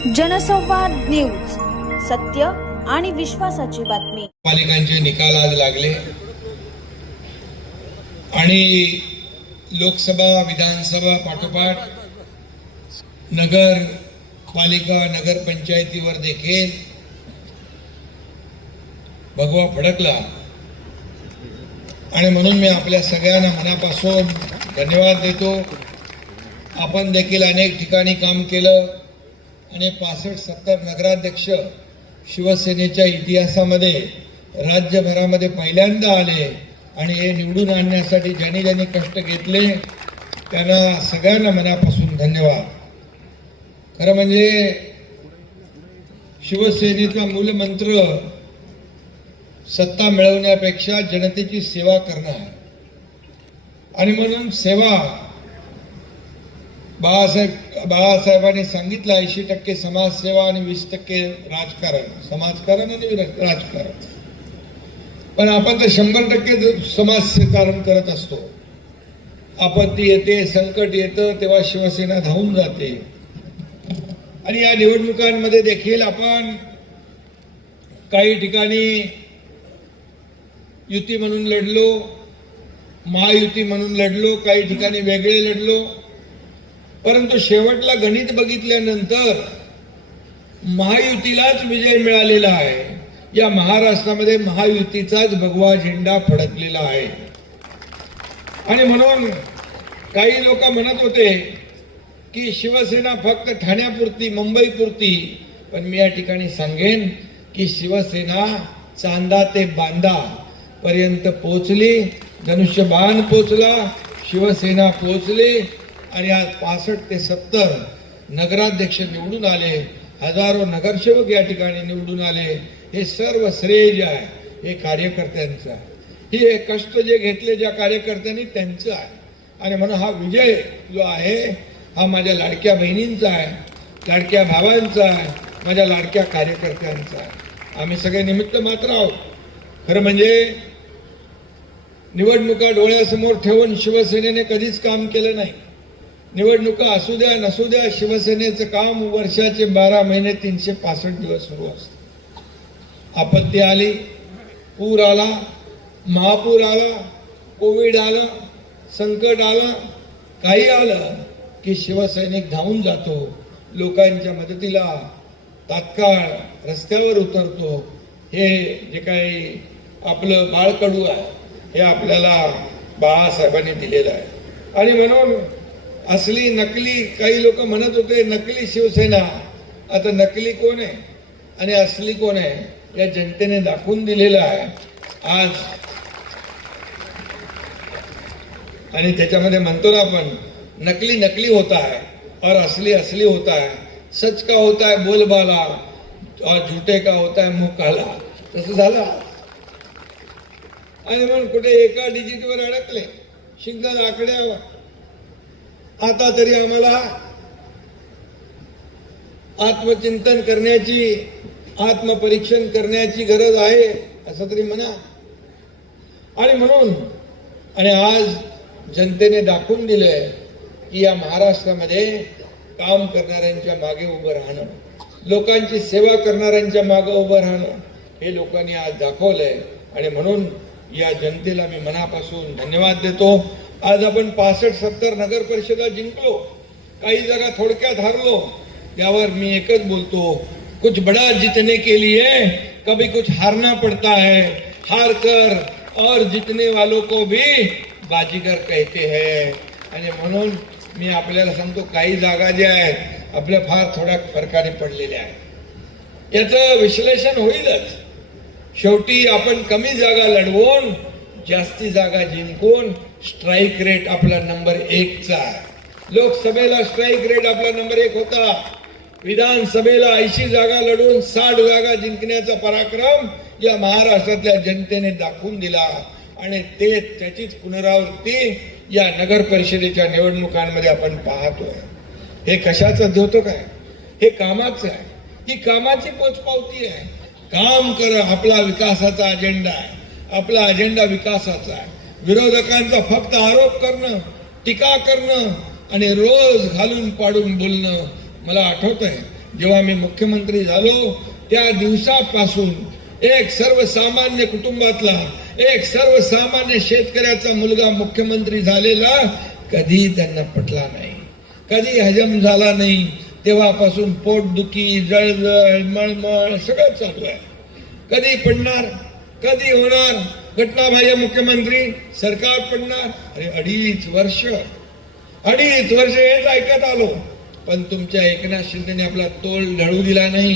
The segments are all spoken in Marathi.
जनसंवाद न्यूज, सत्य आणि विश्वासाची बातमी। पालिकांचे निकाल आज लागले आणि लोकसभा विधानसभा पाठोपाठ नगर पालिका नगर पंचायतीवर देखील भगवा फडकला आणि म्हणून मी आपल्या सगळ्यांना मनापासून धन्यवाद देतो। आपण देखील अनेक ठिकाणी काम केलं आणि 65-70 नगराध्यक्ष शिवसेनेच्या इतिहासामध्ये राज्यभरामध्ये पहिल्यांदा आले आणि हे निवडून आणण्यासाठी ज्यांनी ज्यांनी कष्ट घेतले त्यांना सगळ्यांना मनापासून धन्यवाद। खरं म्हणजे शिवसेनेचा मूलमंत्र सत्ता मिळवण्यापेक्षा जनतेची सेवा करणं आहे आणि म्हणून सेवा बाळासाहेबांनी सांगितलं 80% समाजसेवा आणि 20% राजकारण, समाजकारण आणि राजकारण। पण आपण तर 100% समाजकारण करत असतो। आपत्ती येते, संकट येतं तेव्हा शिवसेना धावून जाते आणि या निवडणुकांमध्ये देखील आपण काही ठिकाणी युती म्हणून लढलो, महायुती म्हणून लढलो, काही ठिकाणी वेगळे लढलो, परंतु शेवटला गणित बघितल्यानंतर महायुतीलाच विजय मिळालेला आहे। या महाराष्ट्रामध्ये महायुतीचाच भगवा झेंडा फडकलेला आहे आणि म्हणून काही लोक म्हणत होते की शिवसेना फक्त ठाण्यापुरती, मुंबईपुरती, पण मी या ठिकाणी सांगेन की शिवसेना चांदा ते बांदा पर्यंत पोहोचली, धनुष्यबाण पोहोचला, शिवसेना पोहोचली आणि आज 65 ते 70 नगराध्यक्ष निवडून आले, हजारो नगरसेवक या ठिकाणी निवडून आले। हे सर्व श्रेय जे आहे हे कार्यकर्त्यांचं आहे, हे कष्ट जे घेतले ज्या कार्यकर्त्यांनी त्यांचं आहे आणि म्हणून हा विजय जो आहे हा माझ्या लाडक्या बहिणींचा आहे, लाडक्या भावांचा आहे, माझ्या लाडक्या कार्यकर्त्यांचा आहे। आम्ही सगळे निमित्त मात्र आहोत। खरं म्हणजे निवडणुका डोळ्यासमोर ठेवून शिवसेनेने कधीच काम केलं नाही। निवडणुका असू द्या नसू द्या, शिवसेनेचं काम वर्षाचे 12 महिने 365 दिवस सुरू असतं। आपत्ती आली, पूर आला, महापूर आला, कोविड आला, संकट आला, काही आलं की शिवसैनिक धावून जातो, लोकांच्या मदतीला तात्काळ रस्त्यावर उतरतो। हे जे काही आपलं बाळकडू आहे हे आपल्याला बाळासाहेबांनी दिलेलं आहे आणि म्हणून असली नकली, काही लोक म्हणत होते नकली शिवसेना, आता नकली कोण आहे आणि असली कोण आहे या जनतेने दाखवून दिलेलं आहे आज। आणि त्याच्यामध्ये म्हणतो ना आपण, नकली नकली होता है और असली असली होता है, सच का होता है बोलबाला और झूठे का होता है मुंह काला, तसं झालं। आणि म्हणून कुठे एका डिजिटवर अडकले, सिग्नल आकड्यावर। आता तरी आम्हाला आत्मचिंतन करण्याची, आत्मपरीक्षण करण्याची गरज आहे असं तरी म्हणा। आणि म्हणून आणि आज जनतेने दाखवून दिलंय की या महाराष्ट्रामध्ये काम करणाऱ्यांच्या मागे उभं राहणं, लोकांची सेवा करणाऱ्यांच्या मागे उभं राहणं हे लोकांनी आज दाखवलंय आणि म्हणून या जनतेला मी मनापासून धन्यवाद देतो। आज आपण 65-70 नगर परिषदा जिंकलो, काही जागा थोडक्यात हारलो, यावर मी एकच बोलतो, कुछ बड़ा जीतने के लिए कभी कुछ हारना पड़ता है, हार कर और जीतने वालों को भी बाजीगर कहते हैं। आणि म्हणून मी आपल्याला सांगतो, काही जागा ज्या आहेत आपल्या फार थोड्या फरकाने पडलेल्या आहेत, याचं विश्लेषण होईलच। शेवटी आपण कमी जागा लढवून जास्ती जागा जिंकून स्ट्राईक रेट आपला नंबर 1चा आहे। लोकसभेला स्ट्राईक रेट आपला नंबर 1 होता, विधानसभेला 80 जागा लढून 60 जागा जिंकण्याचा पराक्रम या महाराष्ट्रातल्या जनतेने दाखवून दिला आणि त्याचीच पुनरावृत्ती या नगर परिषदेच्या निवडणुकांमध्ये आपण पाहतोय। हे कशाचं होतं काय, हे कामाचं आहे, ही कामाची पोचपावती आहे। काम करा, आपला विकासाचा अजेंडा आहे, आपला अजेंडा विकासाचा आहे। विरोधकांचा फक्त आरोप करणं, टीका करणं आणि रोज घालून पाडून बोलणं मला आठवत आहे जेव्हा मी मुख्यमंत्री झालो त्या दिवसापासून एक सर्वसामान्य कुटुंबातला एक सर्वसामान्य शेतकऱ्याचा मुलगा मुख्यमंत्री झालेला कधी त्यांना पटला नाही, कधी हजम झाला नाही. तेव्हापासून पोटदुखी, जळजळ, मळमळ सगळं चालू आहे. कधी पडणार, कधी होणार, घटना बाह्य मुख्यमंत्री, सरकार पडणार. अरे 2.5 वर्ष हेच ऐकत आलो. पण तुमच्या एकनाथ शिंदेने आपला तोल ढळू दिला नाही,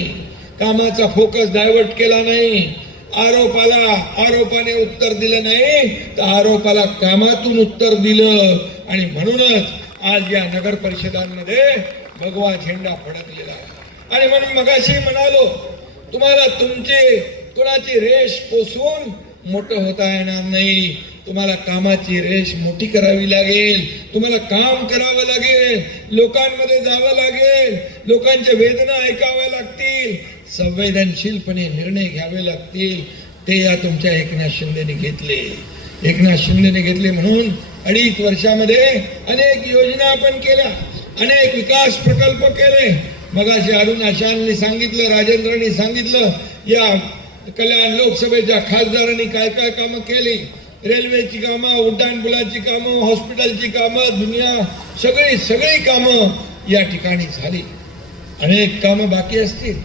कामाचा फोकस डायव्हर्ट केला नाही. आरोपाने उत्तर दिलं नाही, तर आरोपाला कामातून उत्तर दिलं. आणि म्हणूनच आज या नगर परिषदांमध्ये भगवा झेंडा फडकलेला आहे. आणि म्हणून मगाशी म्हणालो, तुम्हाला तुमची कुणाची रेष पोसवून मोठं होता येणार नाही. तुम्हाला कामाची रेष मोठी करावी लागेल, तुम्हाला काम करावं लागेल, लोकांमध्ये जावं लागेल, लोकांच्या वेदना ऐकाव्या लागतील, संवेदनशीलपणे निर्णय घ्यावे लागतील. ते या तुमच्या एकनाथ शिंदेने घेतले. म्हणून 2.5 वर्षामध्ये अनेक योजना आपण केल्या, अनेक विकास प्रकल्प केले. मगाशी अरुण आशांनी सांगितलं, राजेंद्रनी सांगितलं, या कल्याण लोकसभेच्या खासदारांनी काय काय कामं केली. रेल्वेची कामं, उड्डाणपुलाची कामं, हॉस्पिटलची कामं, दुनिया सगळी कामं या ठिकाणी झाली. अनेक कामं बाकी असतील,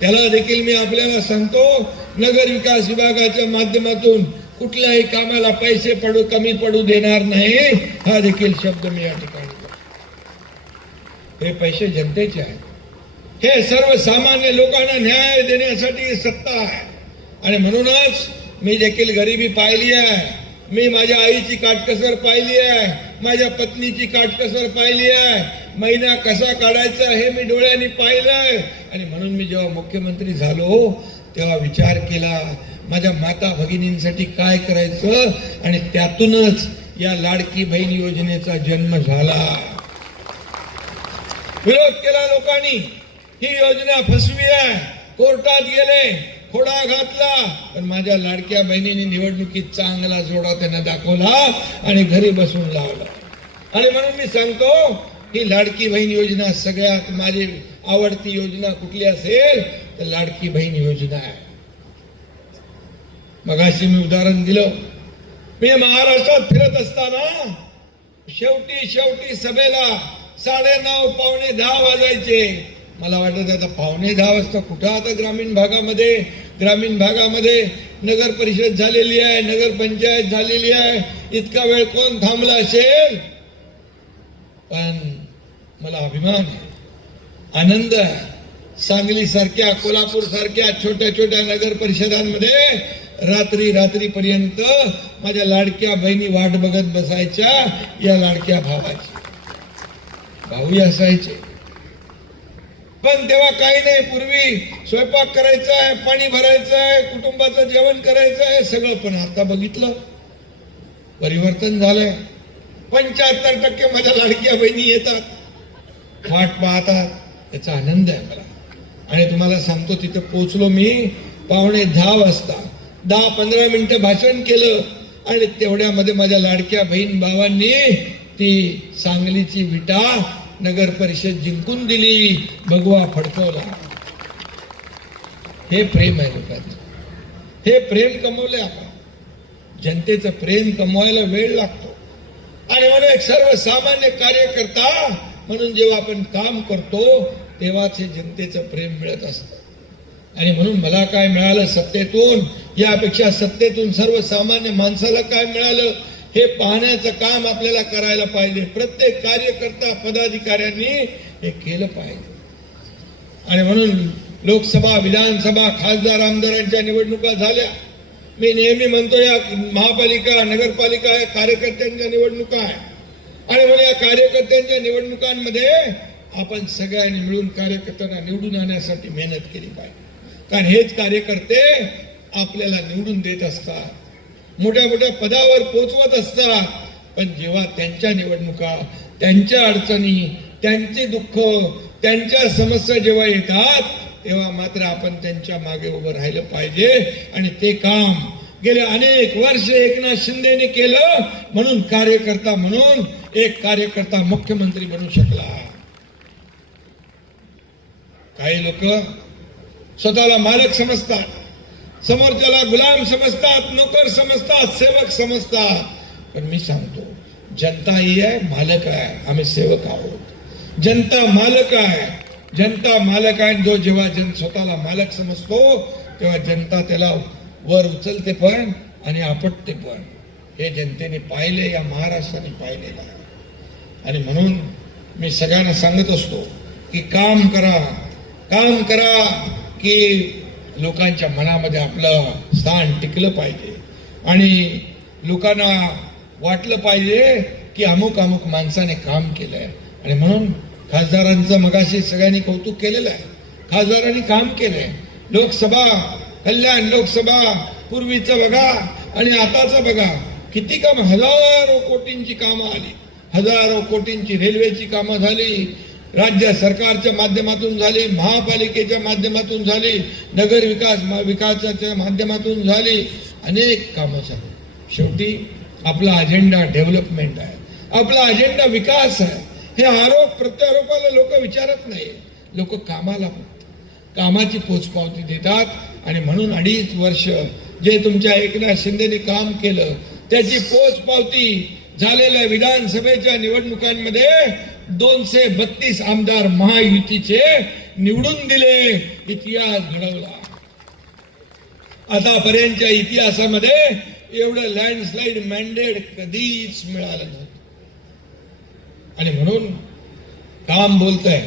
त्याला देखील मी आपल्याला सांगतो, नगर विकास विभागाच्या माध्यमातून कुठल्याही कामाला पैसे कमी पडू देणार नाही. हा देखील शब्द मी या ठिकाणी, हे पैसे जनतेचे आहेत. हे सर्वसामान्य लोकांना न्याय देण्यासाठी सत्ता आहे. आणि म्हणूनच मी देखील गरिबी पाहिली आहे, मी माझ्या आईची काटकसर पाहिली आहे, माझ्या पत्नीची काटकसर पाहिली आहे, महिना कसा काढायचा हे मी डोळ्यांनी पाहिलंय. आणि म्हणून मी जेव्हा मुख्यमंत्री झालो तेव्हा विचार केला, माझ्या माता भगिनींसाठी काय करायचं. आणि त्यातूनच या लाडकी बहीण योजनेचा जन्म झाला. विरोध केला लोकांनी, ही योजना फसवी आहे, कोर्टात गेले, खोडा घातला. पण माझ्या लाडक्या बहिणीने निवडणुकीत चांगला जोडा त्यांना दाखवला आणि घरी बसून लावला. आणि म्हणून मी सांगतो, ही लाडकी बहीण योजना सगळ्यात माझी आवडती योजना कुठली असेल तर लाडकी बहीण योजना आहे. मगाशी मी उदाहरण दिलं, मी महाराष्ट्रात फिरत असताना शेवटी सभेला 9:30 पावणे 10 वाजायचे. मला वाटत आता 9:15 वाजता कुठं आता ग्रामीण भागामध्ये नगर परिषद झालेली आहे, नगर पंचायत झालेली आहे, इतका वेळ कोण थांबला असेल. पण मला अभिमान आहे, आनंद आहे. सांगली सारख्या, कोल्हापूर सारख्या छोट्या नगर परिषदांमध्ये रात्रीपर्यंत माझ्या लाडक्या बहिणी वाट बघत बसायच्या या लाडक्या भावाची. भाऊ असायचे, पण तेव्हा काही नाही. पूर्वी स्वयंपाक करायचा आहे, पाणी भरायचं आहे, कुटुंबाचं जेवण करायचं आहे, सगळं. पण आता बघितलं, परिवर्तन झालंय. 75% माझ्या लाडक्या बहिणी येतात, वाट पाहतात, याचा आनंद आहे मला. आणि तुम्हाला सांगतो, तिथं पोहोचलो मी 9:15 वाजता, 10-15 मिनिटं भाषण केलं. आणि तेवढ्यामध्ये माझ्या लाडक्या बहीण भावांनी ती सांगलीची विटा नगर परिषद जिंकून दिली, भगवा फडकवला. हे प्रेम आहे लोकांचं, हे प्रेम कमवलंय आपण. जनतेचं प्रेम कमवायला वेळ लागतो. आणि म्हणून एक सर्वसामान्य कार्यकर्ता म्हणून जेव्हा आपण काम करतो तेव्हाच हे जनतेचं प्रेम मिळत असतं. आणि म्हणून मला काय मिळालं सत्तेतून, यापेक्षा सत्तेतून सर्वसामान्य माणसाला काय मिळालं हे पाहण्याचं काम आपल्याला करायला पाहिजे. प्रत्येक कार्यकर्ता, पदाधिकाऱ्यांनी हे केलं पाहिजे. आणि म्हणून लोकसभा, विधानसभा, खासदार, आमदारांच्या निवडणुका झाल्या. मी नेहमी म्हणतो, या महापालिका, नगरपालिका या कार्यकर्त्यांच्या निवडणुका आहे. आणि म्हणून या कार्यकर्त्यांच्या निवडणुकांमध्ये आपण सगळ्यांनी मिळून कार्यकर्त्यांना निवडून आणण्यासाठी मेहनत केली पाहिजे. कारण हेच कार्यकर्ते आपल्याला निवडून देत असतात, मोठ्या पदावर पोहोचवत असतात. पण जेव्हा त्यांच्या निवडणुका, त्यांच्या अडचणी, त्यांचे दुःख, त्यांच्या समस्या जेव्हा येतात तेव्हा मात्र आपण त्यांच्या मागे उभं राहिलं पाहिजे. आणि ते काम गेले अनेक वर्ष एकनाथ शिंदेने केलं. म्हणून कार्यकर्ता म्हणून एक कार्यकर्ता मुख्यमंत्री बनू शकला. काही लोक स्वतःला मालक समजतात, समोरच्याला गुलाम समजतात, नोकर समजतात, सेवक समजतात. पण मी सांगतो, जनता ही आहे, मालक आहे, आम्ही सेवक आहोत. जनता मालक आहे, जनता मालक आहे. जो जेव्हा स्वतःला मालक समजतो तेव्हा जनता त्याला वर उचलते पण आणि आपटते पण. हे जनतेने पाहिले, या महाराष्ट्राने पाहिलेलं आहे. आणि म्हणून मी सगळ्यांना सांगत असतो की काम करा, काम करा, की लोकांच्या मनामध्ये आपलं स्थान टिकलं पाहिजे आणि लोकांना वाटलं पाहिजे की अमुक अमुक माणसाने काम केलंय. आणि म्हणून खासदारांचं मगाशी सगळ्यांनी कौतुक केलेलं आहे. खासदारांनी काम केलंय. लोकसभा, कल्याण लोकसभा पूर्वीचं बघा आणि आताचं बघा, किती काम, हजारो कोटींची कामं आली, हजारो कोटींची रेल्वेची कामं झाली, राज्य सरकारच्या माध्यमातून झाली, महापालिकेच्या माध्यमातून झाली, नगर विकासाच्या माध्यमातून झाली, अनेक कामं झाली. शेवटी आपला अजेंडा डेव्हलपमेंट आहे, आपला अजेंडा विकास आहे. हे आरोप प्रत्यारोपाला लोक विचारत नाही, लोक कामाची पोचपावती देतात. आणि म्हणून 2.5 वर्ष जे तुमच्या एकनाथ शिंदेने काम केलं त्याची पोचपावती झालेल्या विधानसभेच्या निवडणुकांमध्ये 232 आमदार महायुतीचे निवडून दिले, इतिहास घडवला. आतापर्यंतच्या इतिहासामध्ये एवढं लँडस्लाइड मॅन्डेट कधीच मिळालं नव्हतं. आणि म्हणून काम बोलतंय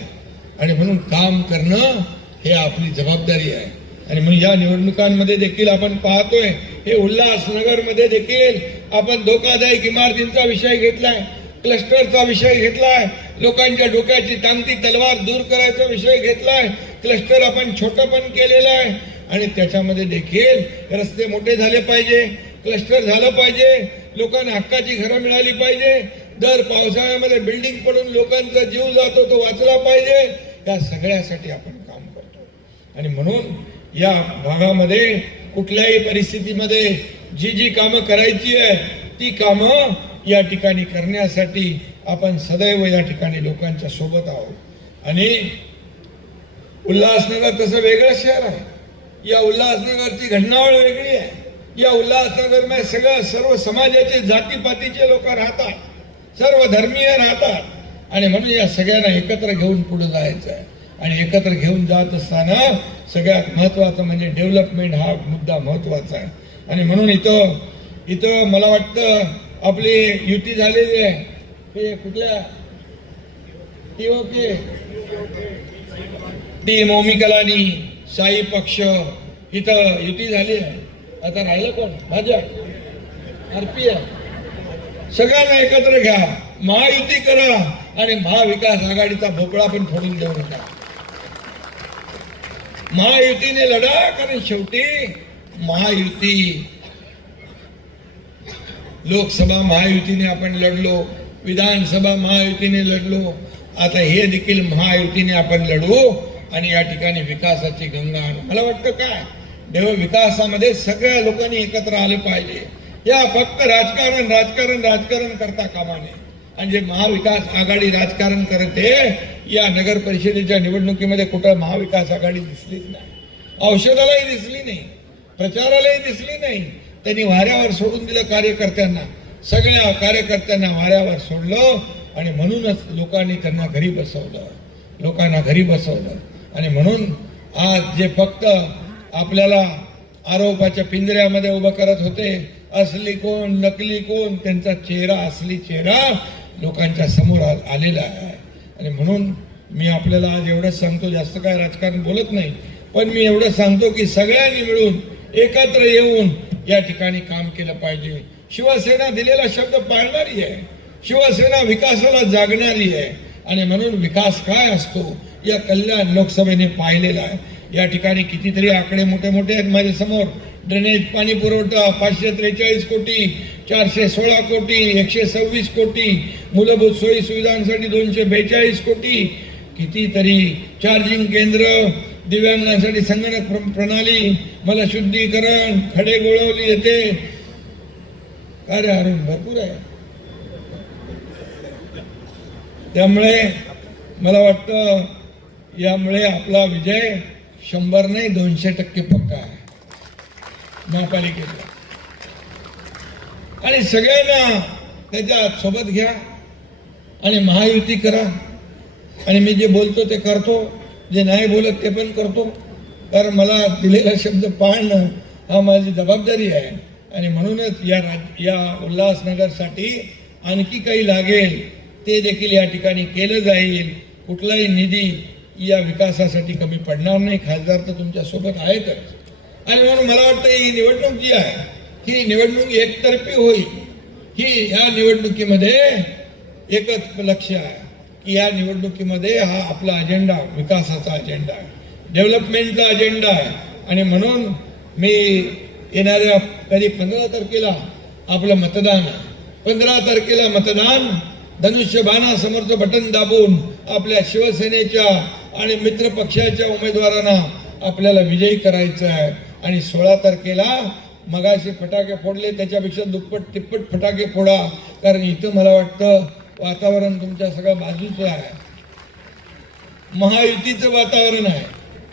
आणि म्हणून काम करणं हे आपली जबाबदारी आहे. आणि म्हणून या निवडणुकांमध्ये देखील आपण पाहतोय, हे उल्हासनगरमध्ये देखील आपण धोकादायक इमारतींचा विषय घेतलाय, क्लस्टरचा विषय घेतलाय, लोकांच्या डोक्याची टांगती तलवार दूर करायचा विषय घेतलाय, क्लस्टर आपण छोटं पण केलेलं आहे. आणि त्याच्यामध्ये देखील रस्ते मोठे झाले पाहिजे, क्लस्टर झालं पाहिजे, लोकांना हक्काची घरं मिळाली पाहिजे, दर पावसाळ्यामध्ये बिल्डिंग पडून लोकांचा जीव जातो तो वाचला पाहिजे. या सगळ्यासाठी आपण काम करतो. आणि म्हणून या भागामध्ये कुठल्याही परिस्थितीमध्ये जी कामं करायची आहे ती कामं या ठिकाणी करण्यासाठी आपण सदैव या ठिकाणी लोकांच्या सोबत आहोत. आणि उल्हासनगर तसं वेगळं शहर आहे, या उल्हासनगरची घटनावळ वेगळी आहे. या उल्हासनगरमध्ये सर्व समाजाचे, जातीपातीचे लोक राहतात, सर्व धर्मीय राहतात. आणि म्हणून या सगळ्यांना एकत्र घेऊन पुढे जायचं आहे. आणि एकत्र घेऊन जात असताना सगळ्यात महत्वाचं म्हणजे डेव्हलपमेंट हा मुद्दा महत्वाचा आहे. आणि म्हणून इथं मला वाटतं आपली युती झालेली आहे. हे कुठल्या टीम ओमी कलानी, साई पक्ष, इथं युती झाली आहे. आता राहिलं कोण? भाजप, RPF. सगळ्यांना एकत्र घ्या, महायुती करा आणि महाविकास आघाडीचा भोपळा पण फोडून देऊ नका. महायुतीने लढा, कारण शेवटी महायुती, लोकसभा महायुतीने आपण लढलो, विधानसभा महायुतीने लढलो, आता हे देखील महायुतीने आपण लढू आणि या ठिकाणी विकासाची गंगा आणू. मला वाटतं काय, विकासामध्ये सगळ्या लोकांनी एकत्र आलं पाहिजे. या फक्त राजकारण करता कामा नये. आणि जे महाविकास आघाडी राजकारण करते, या नगर परिषदेच्या निवडणुकीमध्ये कुठं महाविकास आघाडी दिसलीच नाही, औषधालाही दिसली नाही, प्रचारालाही दिसली नाही. त्यांनी वाऱ्यावर सोडून दिलं कार्यकर्त्यांना, सगळ्या कार्यकर्त्यांना वाऱ्यावर सोडलं. आणि म्हणूनच लोकांनी त्यांना घरी बसवलं. आणि म्हणून आज जे फक्त आपल्याला आरोपाच्या पिंजऱ्यामध्ये उभं करत होते, असली कोण नकली कोण, त्यांचा चेहरा, असली चेहरा लोकांच्या समोर आलेला आहे. आणि म्हणून मी आपल्याला आज एवढंच सांगतो, जास्त काय राजकारण बोलत नाही, पण मी एवढं सांगतो की सगळ्यांनी मिळून एकत्र येऊन या ठिकाणी काम केलं पाहिजे. शिवसेना दिलेला शब्द पाळणारी आहे, शिवसेना विकासाला जागणारी आहे. आणि म्हणून विकास काय असतो या कल्याण लोकसभेने पाहिलेला आहे. या ठिकाणी कितीतरी आकडे मोठे आहेत माझ्या समोर. ड्रेनेज पाणी पुरवठा 543 कोटी, 416 कोटी, 126 कोटी, मूलभूत सोयी सुविधांसाठी 242 कोटी, कितीतरी चार्जिंग केंद्र, दिव्यांगांसाठी संगणक प्रणाली, मला शुद्धीकरण, खडे गोळवली येते. कार्य अरुण भरपूर आहे. त्यामुळे मला वाटतं यामुळे आपला विजय 100 नाही 200% पक्का आहे महापालिकेचा. आणि सगळ्यांना त्याच्या सोबत घ्या आणि महायुती करा. आणि मी जे बोलतो ते करतो, जे नाही बोलत ते पण करतो, कारण मला दिलेला शब्द पाळणं हा माझी जबाबदारी आहे. आणि म्हणूनच या उल्हासनगरसाठी आणखी काही लागेल ते देखील या ठिकाणी केलं जाईल. कुठलाही निधी या विकासासाठी कमी पडणार नाही. खासदार तर तुमच्या सोबत आहेतच. आणि म्हणून मला वाटतं ही निवडणूक जी आहे ही निवडणूक एकतर्फी होईल. ही या निवडणुकीमध्ये एकच लक्ष्य आहे की या निवडणुकीमध्ये हा आपला अजेंडा विकासाचा अजेंडा आहे, डेव्हलपमेंटचा अजेंडा आहे. आणि म्हणून मी येणाऱ्या कधी 15 तारखेला आपलं मतदान आहे. 15 तारखेला मतदान धनुष्यबाणासमोरचं बटन दाबून आपल्या शिवसेनेच्या आणि मित्र पक्षाच्या उमेदवारांना आपल्याला विजयी करायचं आहे. आणि 16 तारखेला मगाशी फटाके फोडले त्याच्यापेक्षा दुप्पट तिप्पट फटाके फोडा, कारण इथं मला वाटतं वातावरण तुमच्या सगळ्या बाजूचं आहे, महायुतीचं वातावरण आहे.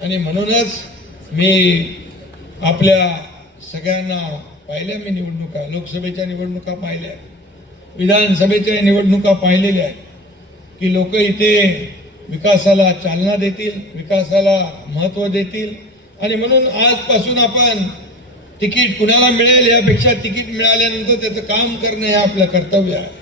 आणि म्हणूनच मी आपल्या सगळ्यांना पाहिल्या, मी निवडणुका लोकसभेच्या निवडणुका पाहिल्या, विधानसभेच्या निवडणुका पाहिलेल्या आहेत की लोक इथे विकासाला चालना देतील, विकासाला महत्त्व देतील. आणि म्हणून आजपासून आपण तिकीट कुणाला मिळेल यापेक्षा तिकीट मिळाल्यानंतर त्याचं काम करणं हे आपलं कर्तव्य आहे.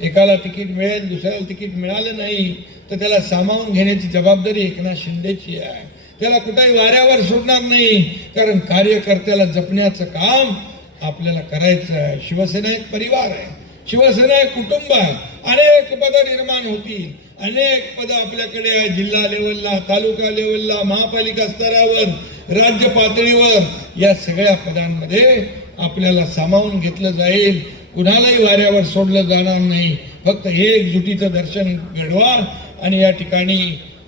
एकाला तिकीट मिळेल, दुसऱ्याला तिकीट मिळालं नाही तर त्याला सामावून घेण्याची जबाबदारी एकनाथ शिंदेची आहे. त्याला कुठेही वाऱ्यावर सोडणार नाही, कारण कार्यकर्त्याला जपण्याचं काम आपल्याला करायचं आहे. शिवसेना एक परिवार आहे, शिवसेना एक कुटुंब आहे. अनेक पदं निर्माण होतील, अनेक पदं आपल्याकडे आहे, जिल्हा लेवलला, तालुका लेवलला, महापालिका स्तरावर, राज्य पातळीवर. या सगळ्या पदांमध्ये आपल्याला सामावून घेतलं जाईल, कुणालाही वाऱ्यावर सोडलं जाणार नाही. फक्त एकजुटीचं दर्शन घडवा आणि या ठिकाणी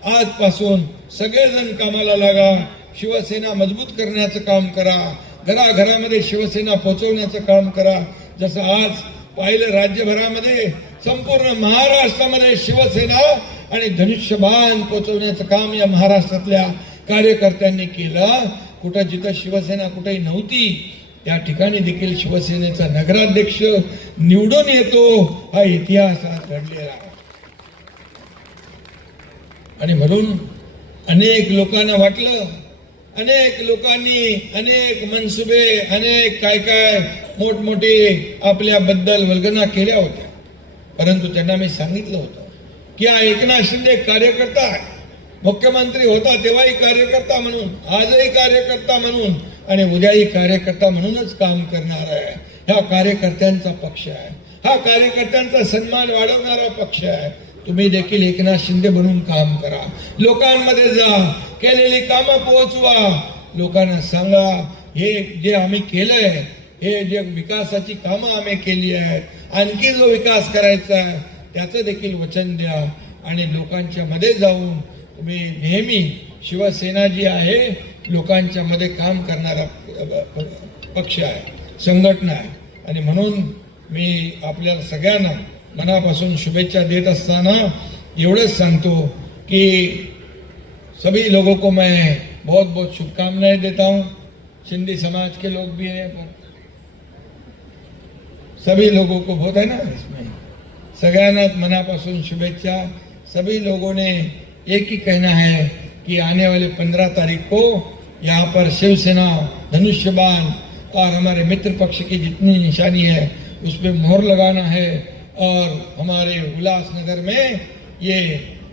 आजपासून सगळेजण कामाला लागा. शिवसेना मजबूत करण्याचं काम करा, घराघरामध्ये शिवसेना पोहोचवण्याचं काम करा. जसं आज पाहिलं राज्यभरामध्ये, संपूर्ण महाराष्ट्रामध्ये शिवसेना आणि धनुष्यबाण पोहोचवण्याचं काम या महाराष्ट्रातल्या कार्यकर्त्यांनी केलं. कुठं जिथं शिवसेना कुठेही नव्हती त्या ठिकाणी देखील शिवसेनेचा नगराध्यक्ष निवडून येतो, हा इतिहास आज घडलेला आहे. आणि म्हणून अनेक लोकांना वाटलं, अनेक लोकांनी अनेक मनसुबे, अनेक काय काय मोठमोठे आपल्याबद्दल वल्गना केल्या होत्या, परंतु त्यांना मी सांगितलं होतं की हा एकनाथ शिंदे कार्यकर्ता आहे. मुख्यमंत्री होता तेव्हाही कार्यकर्ता म्हणून, आजही कार्यकर्ता म्हणून आणि उद्याही कार्यकर्ता म्हणूनच काम करणार आहे. हा कार्यकर्त्यांचा पक्ष आहे, हा कार्यकर्त्यांचा सन्मान वाढवणारा पक्ष आहे. तुम्ही देखील एकनाथ शिंदे बनून काम करा, लोकांमध्ये जा, केलेली कामं पोहोचवा, लोकांना सांगा हे जे आम्ही केलंय, हे जे विकासाची कामं आम्ही केली आहेत, आणखी जो विकास करायचा आहे त्याचं देखील वचन द्या. आणि लोकांच्या मध्ये जाऊन तुम्ही नेहमी, शिवसेना जी आहे लोकांच्या मध्ये काम करणारा पक्ष आहे, संघटना आहे. आणि म्हणून मी आपल्याला सगळ्यांना मनापासून शुभेच्छा देत असताना एवढंच सांगतो कि सभी लोगों को मैं बहुत बहुत शुभकामनाएं देता हूँ. सिंधी समाज के लोग भी हैं, सभी लोगों को बहुत है ना इसमें, सगळ्यांना मनापासून शुभेच्छा. सभी लोगों ने एक ही कहना है कि आने वाले 15 तारीख को यहाँ पर शिवसेना, धनुष्यबाण और हमारे मित्र पक्ष की जितनी निशानी है उस पर मोहर लगाना है और हमारे उल्लासनगर में ये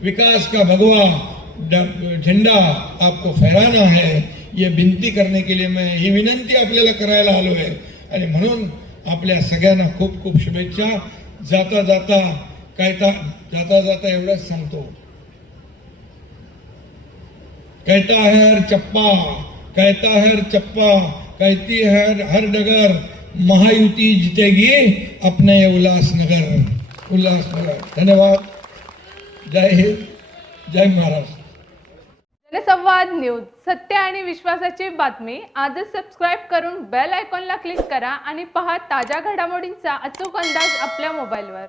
विकास का भगवा झंडा आपको फहराना है. ये विनंती करने के लिए मैं ही विनंती आपल्याला करायला आलो आहे. आणि म्हणून आपल्या सगळ्यांना खूप खूप शुभेच्छा. जाता जाता एवढंच सांगतो, कहता है हर चप्पा, कहता है हर चप्पा, कहती है हर डगर, महायुति जीतेगी अपने उल्लासनगर. उल्लासनगर. धन्यवाद. जय हिंद, जय महाराष्ट्र. जनसंवाद न्यूज, सत्य आणि विश्वासाची बातमी. आजच सबस्क्राईब करून बेल आयकॉनला क्लिक करा आणि पहा ताज्या घडामोडींचा अचूक अंदाज आपल्या मोबाईलवर.